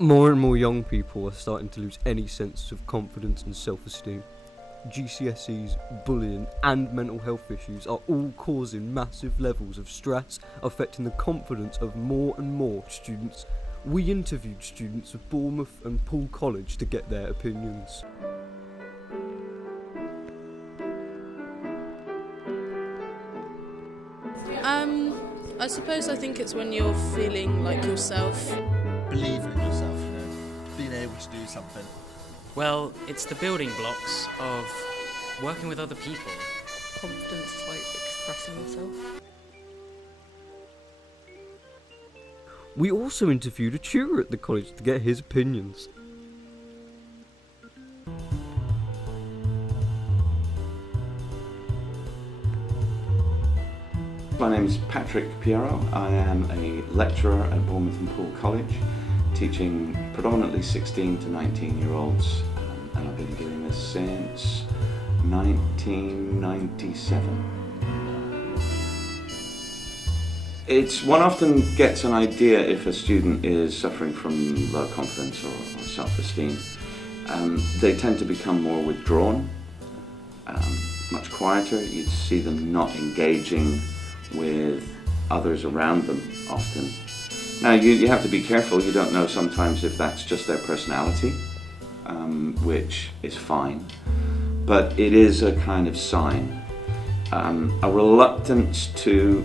More and more young people are starting to lose any sense of confidence and self-esteem. GCSEs, bullying and mental health issues are all causing massive levels of stress, affecting the confidence of more and more students. We interviewed students of Bournemouth and Poole College to get their opinions. I think it's when you're feeling like yourself. Believing in yourself, being able to do something. Well, it's the building blocks of working with other people. Confidence, like expressing yourself. We also interviewed a tutor at the college to get his opinions. My name is Patrick Piero. I am a lecturer at Bournemouth and Poole College, teaching predominantly 16 to 19-year-olds, and I've been doing this since 1997. One often gets an idea if a student is suffering from low confidence or self-esteem. They tend to become more withdrawn, much quieter. You see them not engaging with others around them often. Now you have to be careful. You don't know sometimes if that's just their personality, which is fine, but it is a kind of sign. A reluctance to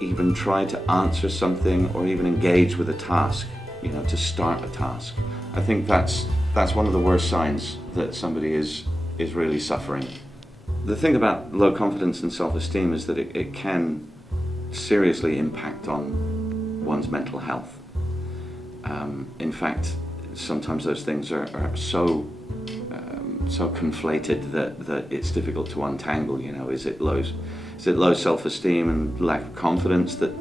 even try to answer something or even engage with a task, to start a task. I think that's one of the worst signs that somebody is really suffering. The thing about low confidence and self-esteem is that it can seriously impact on one's mental health. In fact, sometimes those things are so conflated that it's difficult to untangle. Is it low self-esteem and lack of confidence that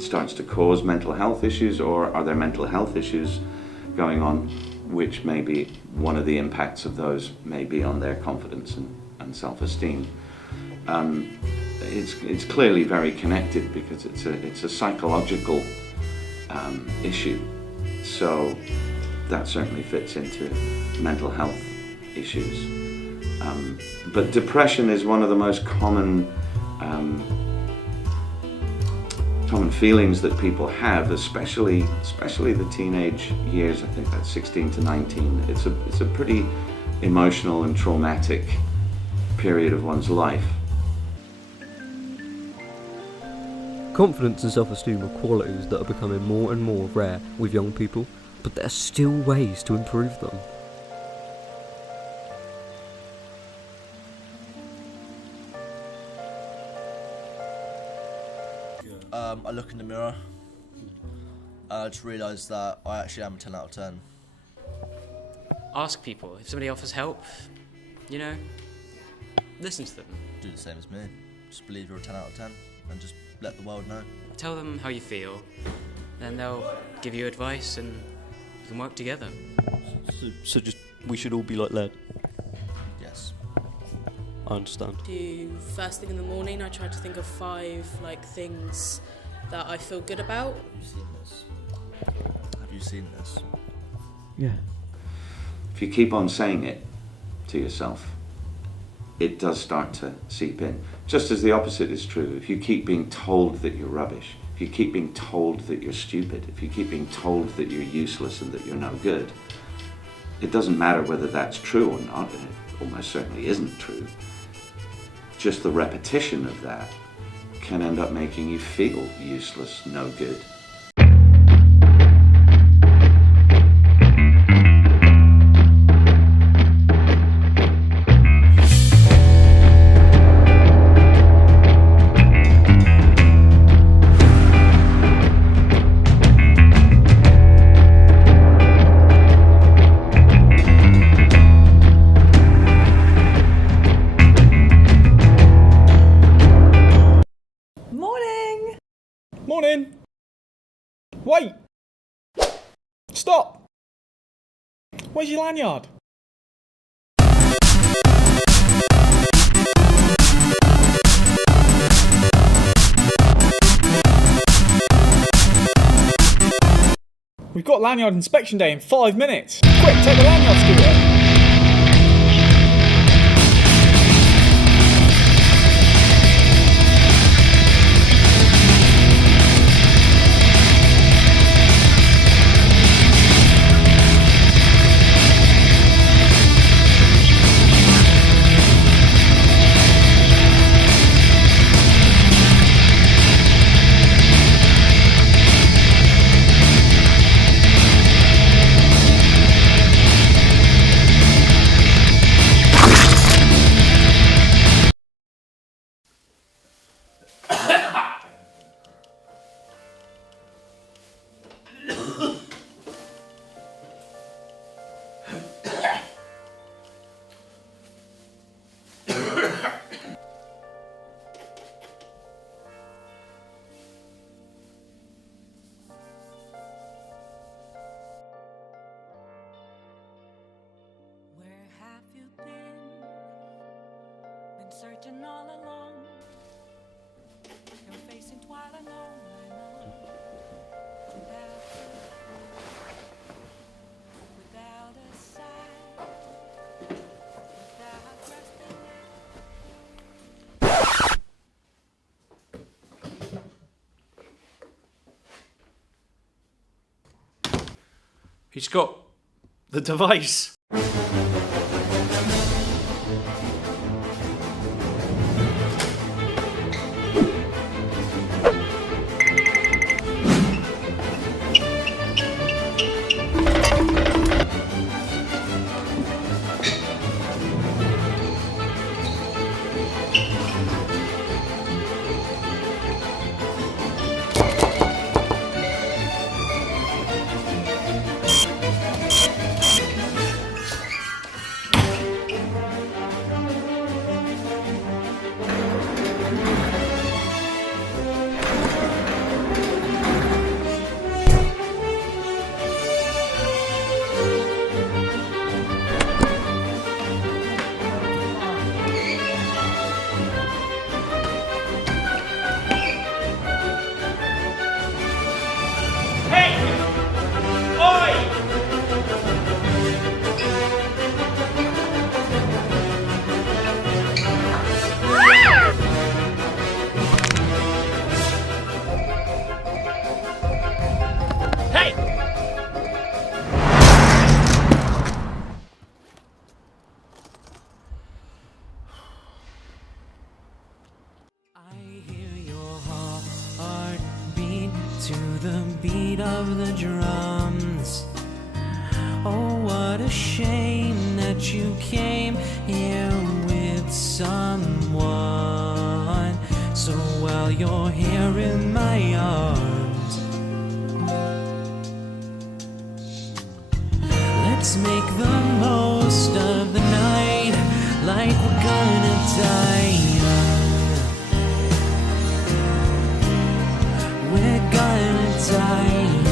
starts to cause mental health issues, or are there mental health issues going on which may be one of the impacts of those may be on their confidence and self-esteem? It's clearly very connected because it's a psychological issue. So that certainly fits into mental health issues. But depression is one of the most common feelings that people have, especially the teenage years. I think that's 16 to 19. It's a pretty emotional and traumatic period of one's life. Confidence and self-esteem are qualities that are becoming more and more rare with young people, but there are still ways to improve them. I look in the mirror and I just realise that I actually am a 10 out of 10. Ask people. If somebody offers help, listen to them. Do the same as me. Just believe you're a 10 out of 10 and just let the world know. Tell them how you feel, then they'll give you advice and you can work together. So just, we should all be like Led? Yes. I understand. First thing in the morning, I try to think of 5 things that I feel good about. Have you seen this? Yeah. If you keep on saying it to yourself, it does start to seep in. Just as the opposite is true. If you keep being told that you're rubbish, if you keep being told that you're stupid, if you keep being told that you're useless and that you're no good, it doesn't matter whether that's true or not, and it almost certainly isn't true. Just the repetition of that can end up making you feel useless, no good. Morning! Wait! Stop! Where's your lanyard? We've got lanyard inspection day in 5 minutes. Quick, take the lanyard, Scooter. He's got the device. To the beat of the drums. Oh, what a shame that you came here with someone. So while you're here in my arms, let's make the most of the night like we're gonna die young. We're gonna die young.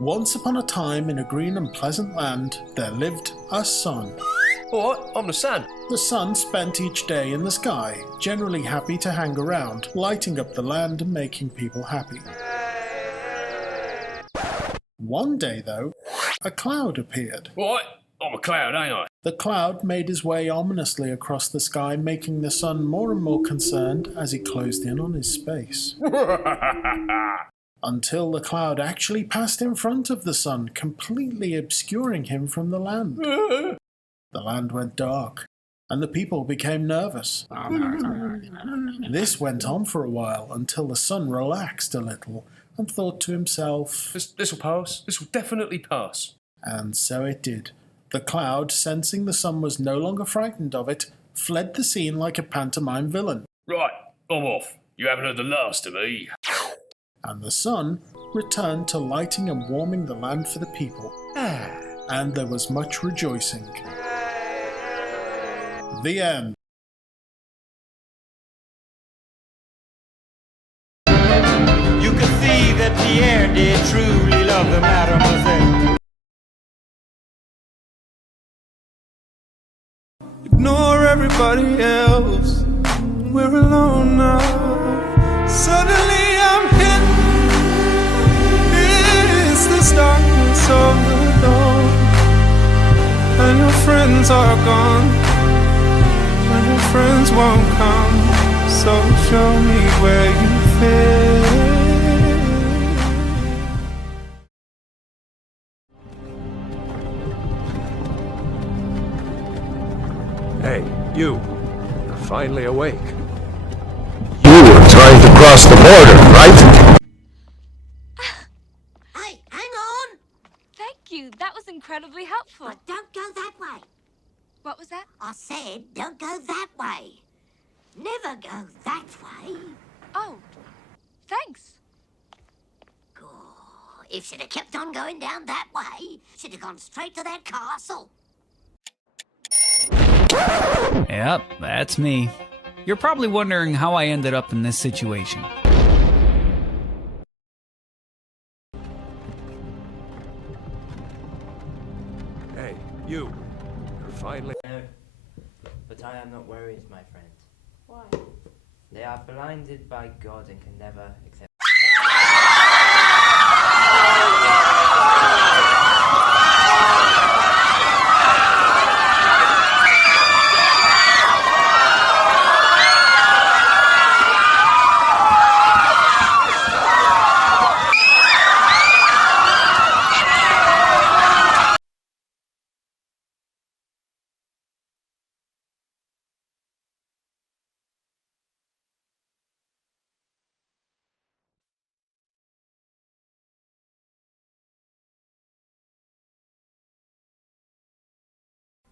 Once upon a time in a green and pleasant land, there lived a sun. What? I'm the sun. The sun spent each day in the sky, generally happy to hang around, lighting up the land and making people happy. One day, though, a cloud appeared. What? I'm a cloud, ain't I? The cloud made his way ominously across the sky, making the sun more and more concerned as he closed in on his space. Until the cloud actually passed in front of the sun, completely obscuring him from the land. The land went dark, and the people became nervous. This went on for a while until the sun relaxed a little and thought to himself, This'll pass. This'll definitely pass. And so it did. The cloud, sensing the sun was no longer frightened of it, fled the scene like a pantomime villain. Right, I'm off. You haven't heard the last of me. And the sun returned to lighting and warming the land for the people. And there was much rejoicing. The end. You could see that Pierre did truly love the mademoiselle. Ignore everybody else. We're alone now. Suddenly I'm hit. It's this darkness of the dawn, and your friends are gone, and your friends won't come. So show me where you fit. Hey, you. You're finally awake. You were trying to cross the border, right? Hey, hang on! Thank you, that was incredibly helpful. But don't go that way. What was that? I said, don't go that way. Never go that way. Oh, thanks. If she'd have kept on going down that way, she'd have gone straight to that castle. Yep, that's me. You're probably wondering how I ended up in this situation. Hey, you. You're finally... But I am not worried, my friend. Why? They are blinded by God and can never accept.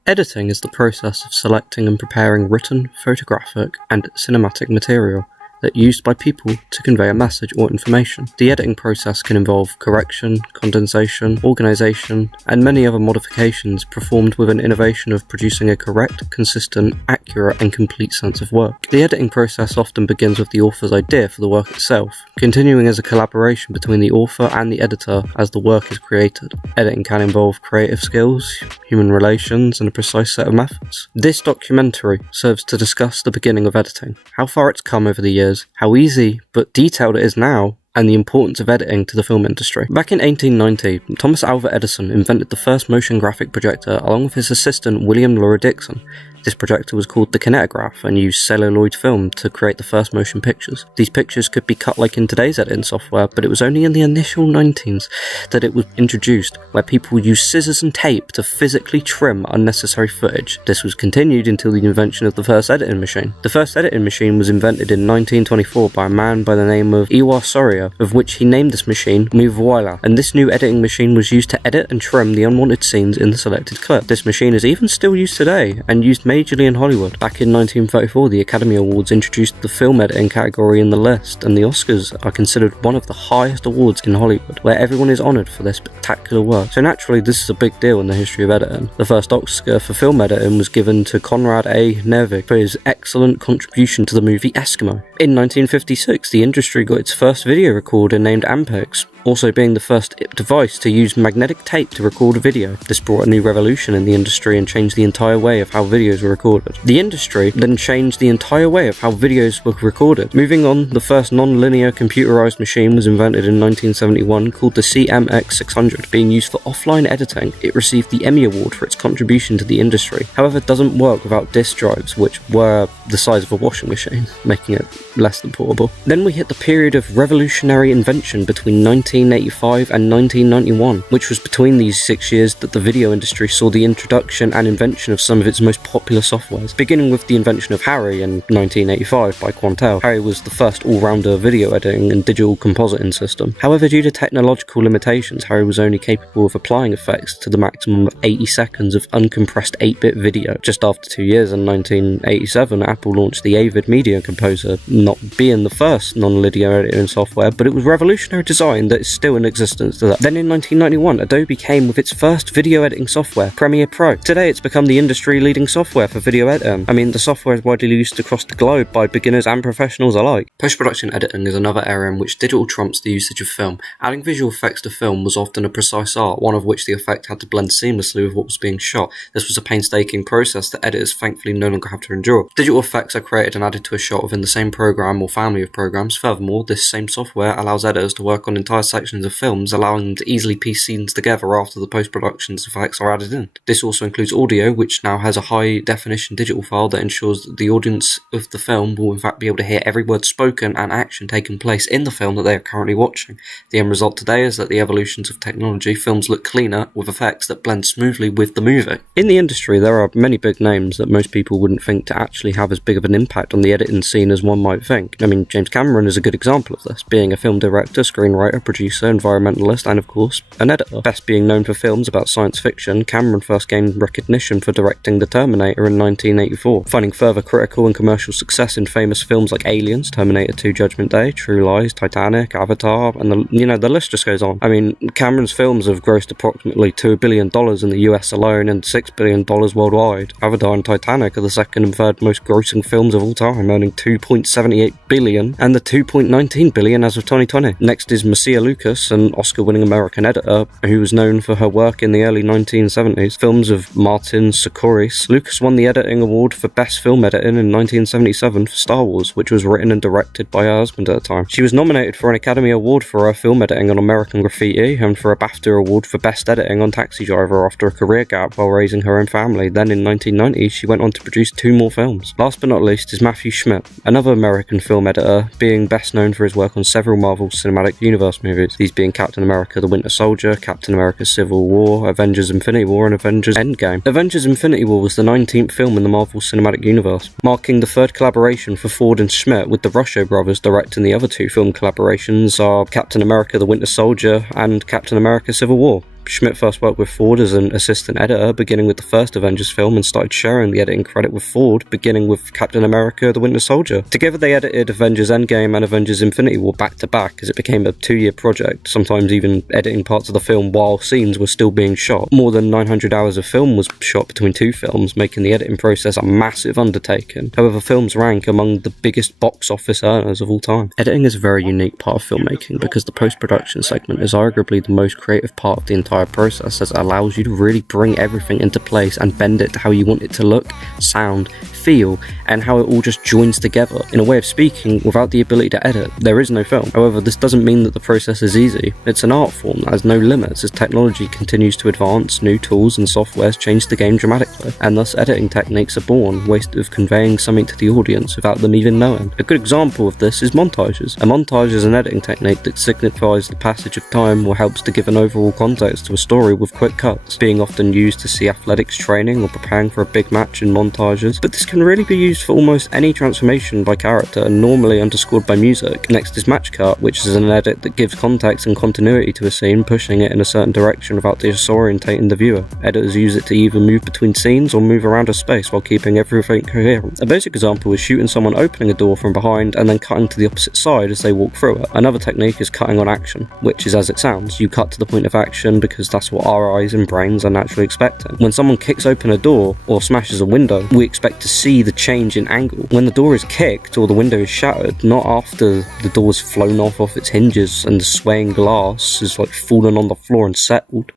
Editing is the process of selecting and preparing written, photographic, and cinematic material that are used by people to convey a message or information. The editing process can involve correction, condensation, organisation, and many other modifications performed with an innovation of producing a correct, consistent, accurate, and complete sense of work. The editing process often begins with the author's idea for the work itself, continuing as a collaboration between the author and the editor as the work is created. Editing can involve creative skills, human relations, and a precise set of methods. This documentary serves to discuss the beginning of editing, how far it's come over the years, how easy but detailed it is now, and the importance of editing to the film industry. Back in 1890, Thomas Alva Edison invented the first motion graphic projector along with his assistant William Laura Dixon. This projector was called the kinetograph and used celluloid film to create the first motion pictures. These pictures could be cut like in today's editing software, but it was only in the initial 19s that it was introduced, where people used scissors and tape to physically trim unnecessary footage. This was continued until the invention of the first editing machine. The first editing machine was invented in 1924 by a man by the name of Iwa Soria, of which he named this machine Muvoila, and this new editing machine was used to edit and trim the unwanted scenes in the selected clip. This machine is even still used today, and used majorly in Hollywood. Back in 1934, the Academy Awards introduced the film editing category in the list, and the Oscars are considered one of the highest awards in Hollywood, where everyone is honoured for their spectacular work. So naturally, this is a big deal in the history of editing. The first Oscar for film editing was given to Conrad A. Nervig for his excellent contribution to the movie Eskimo. In 1956, the industry got its first video recorder named Ampex, also being the first device to use magnetic tape to record a video. This brought a new revolution in the industry and changed the entire way of how videos were recorded. The industry then changed the entire way of how videos were recorded. Moving on, the first non-linear computerized machine was invented in 1971 called the CMX600. Being used for offline editing, it received the Emmy Award for its contribution to the industry. However, it doesn't work without disk drives, which were the size of a washing machine, making it less than portable. Then we hit the period of revolutionary invention between 1985 and 1991, which was between these 6 years that the video industry saw the introduction and invention of some of its most popular softwares, beginning with the invention of Harry in 1985 by Quantel. Harry was the first all-rounder video editing and digital compositing system. However, due to technological limitations, Harry was only capable of applying effects to the maximum of 80 seconds of uncompressed 8-bit video. Just after 2 years, in 1987, Apple launched the Avid Media Composer, not being the first non-linear editing software, but it was revolutionary design that is still in existence today. Then in 1991, Adobe came with its first video editing software, Premiere Pro. Today it's become the industry-leading software for video editing. I mean, the software is widely used across the globe by beginners and professionals alike. Post-production editing is another area in which digital trumps the usage of film. Adding visual effects to film was often a precise art, one of which the effect had to blend seamlessly with what was being shot. This was a painstaking process that editors thankfully no longer have to endure. Digital effects are created and added to a shot within the same program or family of programs. Furthermore, this same software allows editors to work on entire sections of films, allowing them to easily piece scenes together after the post-production's effects are added in. This also includes audio, which now has a high-definition digital file that ensures that the audience of the film will in fact be able to hear every word spoken and action taking place in the film that they are currently watching. The end result today is that the evolutions of technology, films look cleaner with effects that blend smoothly with the movie. In the industry, there are many big names that most people wouldn't think to actually have as big of an impact on the editing scene as one might think. I mean, James Cameron is a good example of this, being a film director, screenwriter, producer, environmentalist, and of course, an editor. Best being known for films about science fiction, Cameron first gained recognition for directing The Terminator in 1984, finding further critical and commercial success in famous films like Aliens, Terminator 2 Judgment Day, True Lies, Titanic, Avatar, and the list just goes on. I mean, Cameron's films have grossed approximately $2 billion in the US alone and $6 billion worldwide. Avatar and Titanic are the second and third most grossing films of all time, earning $2.78 billion and the $2.19 billion as of 2020. Next is Marcia Lucas, an Oscar-winning American editor who was known for her work in the early 1970s. Films of Martin Scorsese. Lucas won the editing award for Best Film Editing in 1977 for Star Wars, which was written and directed by her husband at the time. She was nominated for an Academy Award for her film editing on American Graffiti and for a BAFTA Award for Best Editing on Taxi Driver after a career gap while raising her own family. Then in 1990, she went on to produce 2 more films. Last but not least is Matthew Schmidt, another American film editor, being best known for his work on several Marvel Cinematic Universe movies, these being Captain America the Winter Soldier, Captain America Civil War, Avengers Infinity War, and Avengers Endgame. Avengers Infinity War was the 19th film in the Marvel Cinematic Universe, marking the third collaboration for Ford and Schmidt, with the Russo brothers directing the other 2 film collaborations are Captain America the Winter Soldier and Captain America Civil War. Schmidt first worked with Ford as an assistant editor, beginning with the first Avengers film, and started sharing the editing credit with Ford, beginning with Captain America the Winter Soldier. Together they edited Avengers Endgame and Avengers Infinity War back to back, as it became a 2-year project, sometimes even editing parts of the film while scenes were still being shot. More than 900 hours of film was shot between 2 films, making the editing process a massive undertaking. However, films rank among the biggest box office earners of all time. Editing is a very unique part of filmmaking because the post-production segment is arguably the most creative part of the entire entire process, as it allows you to really bring everything into place and bend it to how you want it to look, sound, feel, and how it all just joins together. In a way of speaking, without the ability to edit, there is no film. However, this doesn't mean that the process is easy. It's an art form that has no limits. As technology continues to advance, new tools and softwares change the game dramatically, and thus editing techniques are born, ways of conveying something to the audience without them even knowing. A good example of this is montages. A montage is an editing technique that signifies the passage of time or helps to give an overall context to a story with quick cuts, being often used to see athletics training or preparing for a big match in montages, but this can really be used for almost any transformation by character and normally underscored by music. Next is match cut, which is an edit that gives context and continuity to a scene, pushing it in a certain direction without disorientating the viewer. Editors use it to either move between scenes or move around a space while keeping everything coherent. A basic example is shooting someone opening a door from behind and then cutting to the opposite side as they walk through it. Another technique is cutting on action, which is as it sounds. You cut to the point of action because that's what our eyes and brains are naturally expecting. When someone kicks open a door or smashes a window, we expect to see the change in angle. When the door is kicked or the window is shattered, not after the door's flown off its hinges and the swaying glass is like fallen on the floor and settled.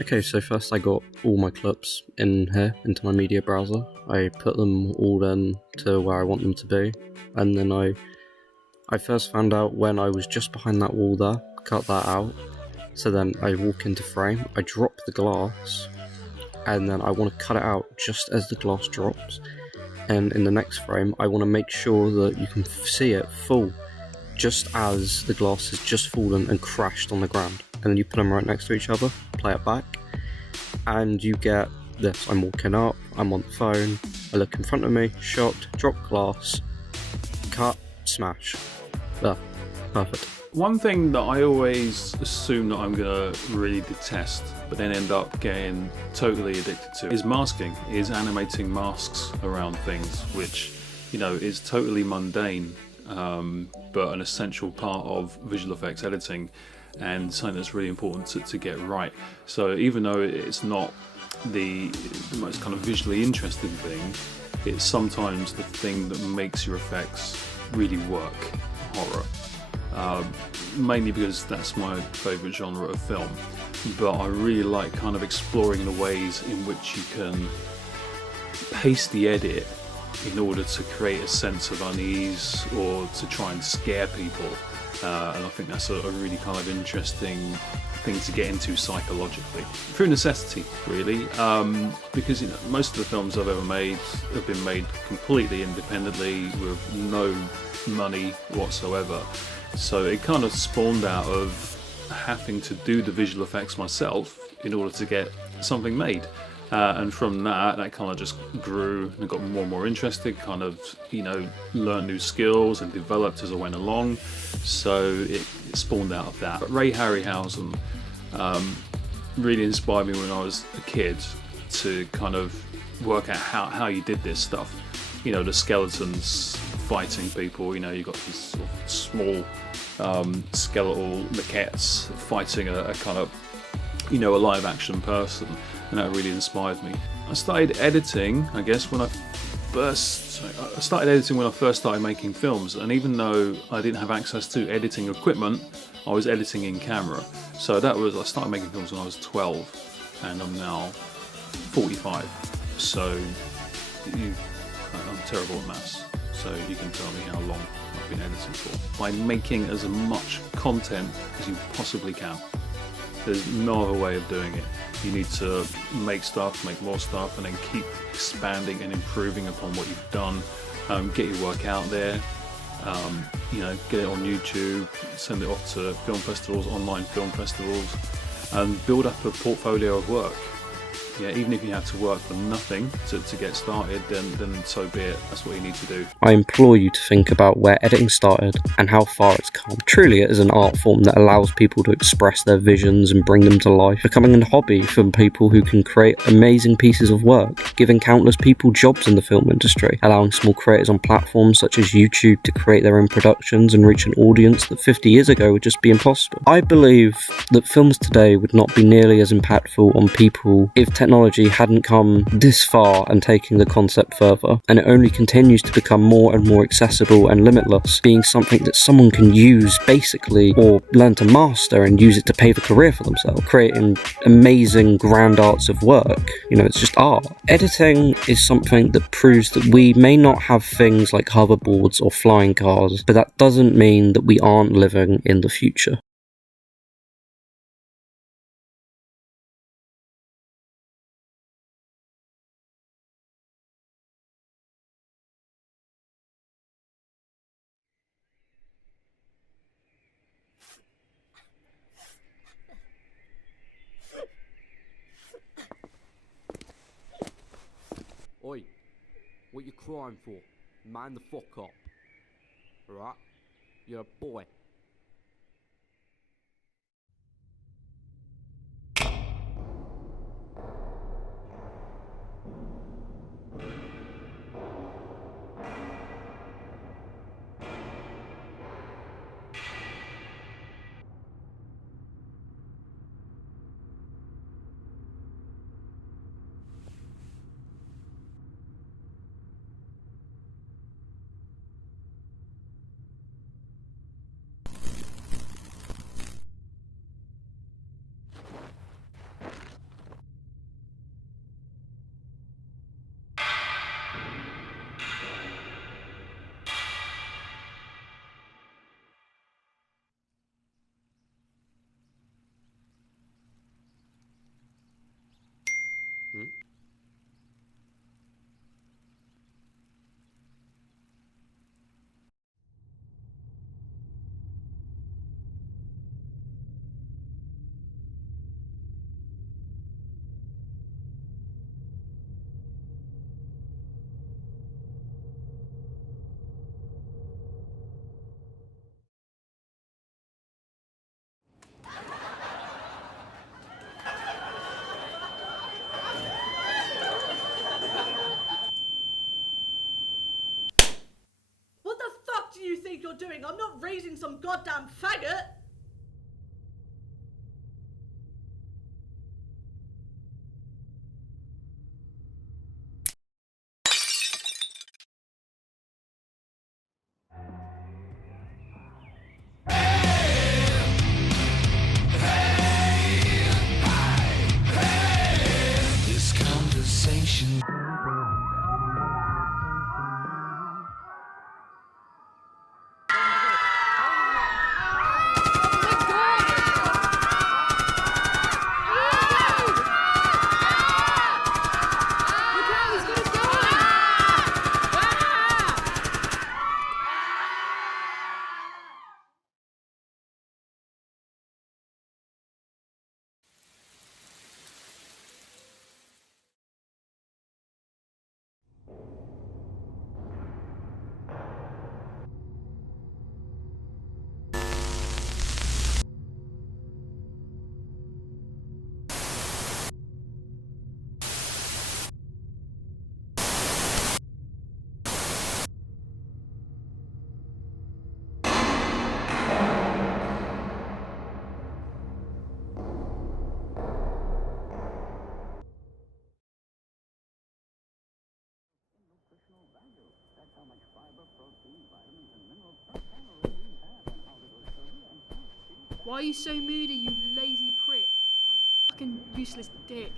Okay, so first I got all my clips in here, into my media browser. I put them all in to where I want them to be, and then I first found out when I was just behind that wall there, cut that out. So then I walk into frame, I drop the glass, and then I want to cut it out just as the glass drops. And in the next frame, I want to make sure that you can see it full, just as the glass has just fallen and crashed on the ground. And then you put them right next to each other, play it back, and you get this. I'm walking up, I'm on the phone, I look in front of me, shot, drop glass, cut, smash. There, perfect. One thing that I always assume that I'm gonna really detest, but then end up getting totally addicted to, is masking, is animating masks around things, which, you know, is totally mundane, but an essential part of visual effects editing, and something that's really important to get right. So even though it's not the most kind of visually interesting thing, it's sometimes the thing that makes your effects really work. Horror. Mainly because that's my favourite genre of film, but I really like kind of exploring the ways in which you can pace the edit in order to create a sense of unease or to try and scare people, and I think that's a really kind of interesting thing to get into psychologically through necessity, really, because, you know, most of the films I've ever made have been made completely independently with no money whatsoever. So it kind of spawned out of having to do the visual effects myself in order to get something made. And from that kind of just grew and got more and more interested, kind of, you know, learned new skills and developed as I went along. So it spawned out of that. But Ray Harryhausen really inspired me when I was a kid to kind of work out how you did this stuff. You know, the skeletons fighting people, you know, you've got these sort of small skeletal maquettes fighting a kind of, you know, a live action person, and that really inspired me. I started editing, I guess, when I first started making films, and even though I didn't have access to editing equipment, I was editing in camera. So I started making films when I was 12, and I'm now 45. So I'm terrible at maths, so you can tell me how long I've been editing for. By making as much content as you possibly can. There's no other way of doing it. You need to make more stuff, and then keep expanding and improving upon what you've done. Get your work out there. You know, get it on YouTube, send it off to film festivals, online film festivals, and build up a portfolio of work. Yeah, even if you have to work for nothing to get started, then so be it. That's what you need to do. I implore you to think about where editing started and how far it's come. Truly, it is an art form that allows people to express their visions and bring them to life, becoming a hobby for people who can create amazing pieces of work, giving countless people jobs in the film industry, allowing small creators on platforms such as YouTube to create their own productions and reach an audience that 50 years ago would just be impossible. I believe that films today would not be nearly as impactful on people if technology technology hadn't come this far and taken the concept further, and it only continues to become more and more accessible and limitless, being something that someone can use basically or learn to master and use it to pave a career for themselves, creating amazing grand arts of work. It's just art. Editing is something that proves that we may not have things like hoverboards or flying cars, but that doesn't mean that we aren't living in the future. Oi, what you crying for? Man the fuck up. Alright? You're a boy. What the fuck do you think you're doing? I'm not raising some goddamn faggot! This conversation. Why are you so moody, you lazy prick? Oh, you fucking useless dick.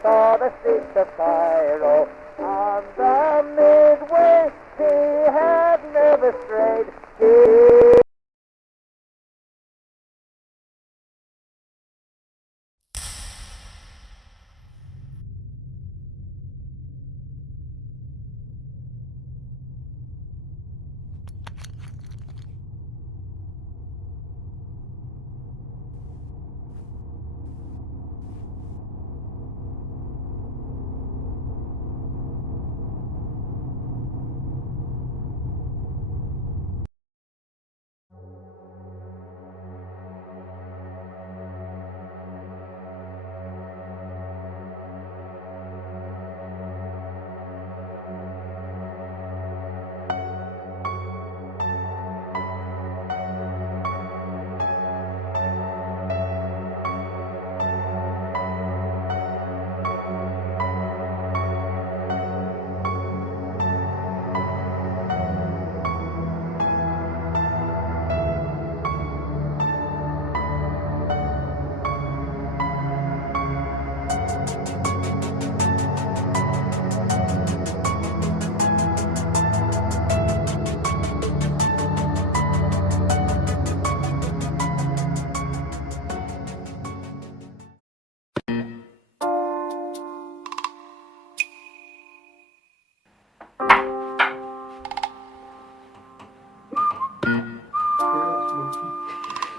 Saw the streets of Cairo on the midway. She had never strayed.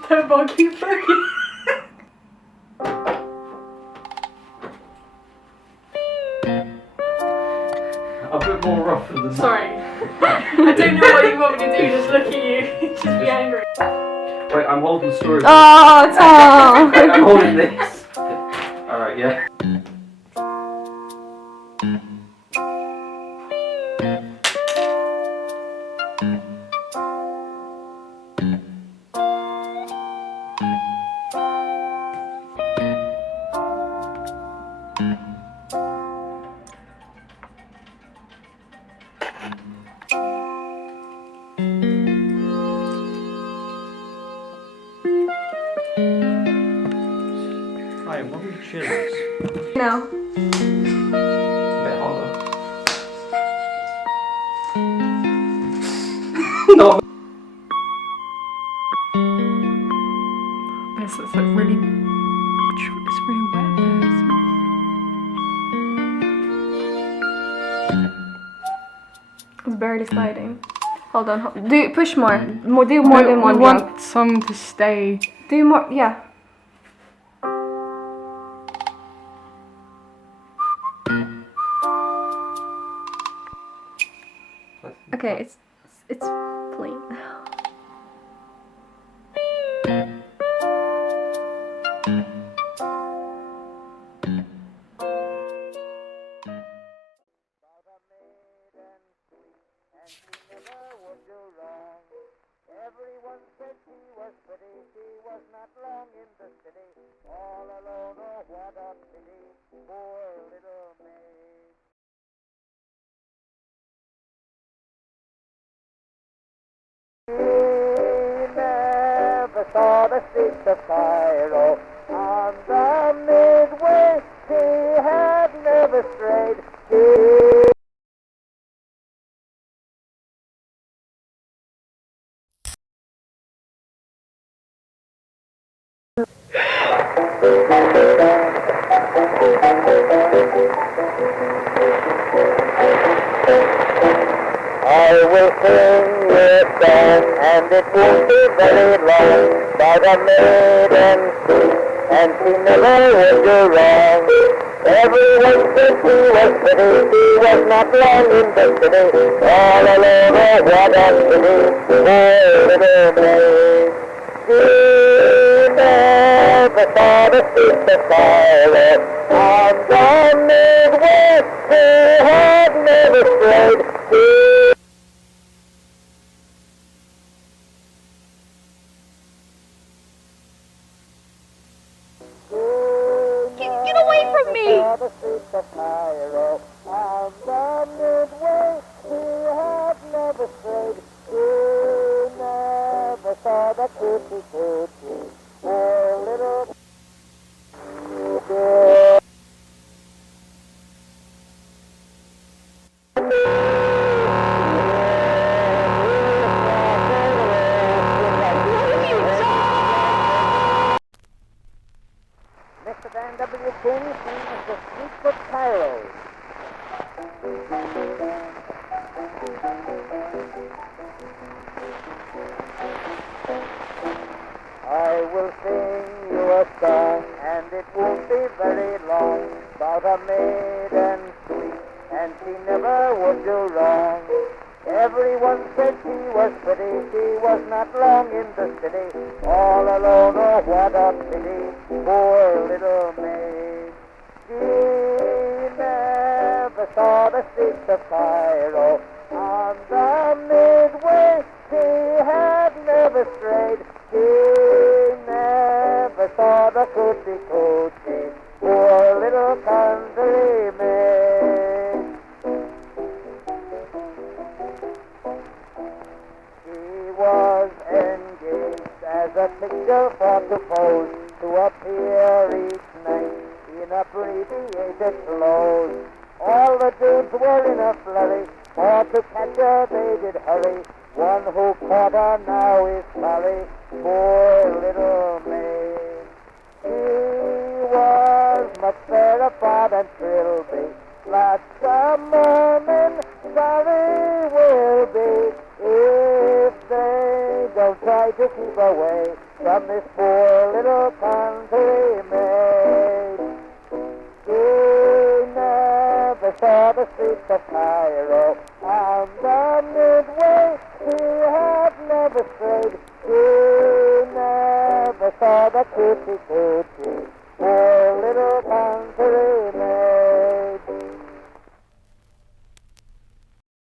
Don't bogey fucking. A bit more rougher than that. Sorry. I don't know what you want me to do, just look at you. Just be angry. Wait, I'm holding the story. Oh, Tom! Wait, I'm holding this. Alright, yeah. Hi, what are we chills? No. A bit harder. No. It's like really, it's really wet there. It's barely sliding. Hold on, do push more. Do more than one. We want some to stay. Do more, yeah. Okay, it's clean. Everyone said she was pretty, she was not long in the city. All alone, oh what a pity, poor little maid. She never saw the streets of Cairo. On the midway, she had never strayed. I will sing you a song, and it won't be very long, about a maiden sweet, and she never would do wrong. Everyone said she was pretty, she was not long in the city, all alone, oh what a pity, poor little maid. She never saw the streets of Cairo, on the midway, she had never strayed. from me! saw the streets of Cairo. On the midway, she had never strayed. She never saw the coochie coochie. Poor little girl. Mr. Van W. King sees the streets of Cairo. I will sing you a song, and it won't be very long, about a maiden sweet, and she never would do wrong. Everyone said she was pretty, she was not long in the city, all alone, oh what a pity, poor little maid. She never saw the streets of Cairo, on the midway she had never strayed, she never saw the coochie coochie, poor little country maid. She was engaged as a picture for to pose, to appear each night in abbreviated clothes. All the dudes were in a flurry, for to catch her they did hurry. One who caught her now is sorry, poor little maid. She was much fairer far than Trilby, lots of mermen sorry will be if they don't try to keep away from this poor little country maid. She never saw the streets of Cairo, on the midway she had never strayed, she never saw the coochie coochie, poor